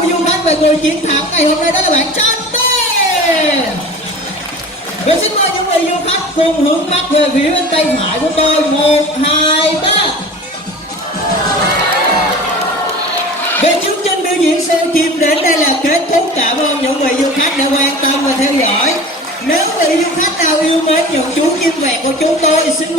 của du khách về người chiến thắng ngày hôm nay đó là bạn Johnny. Và xin mời những vị du khách cùng hướng mắt về phía bên tay phải của tôi. 1, 2, 3. Về chương trình biểu diễn Sơn Kim đến đây là kết thúc. Cảm ơn những vị du khách đã quan tâm và theo dõi. Nếu vị du khách nào yêu mến những chú chim vẹt của chúng tôi, xin mời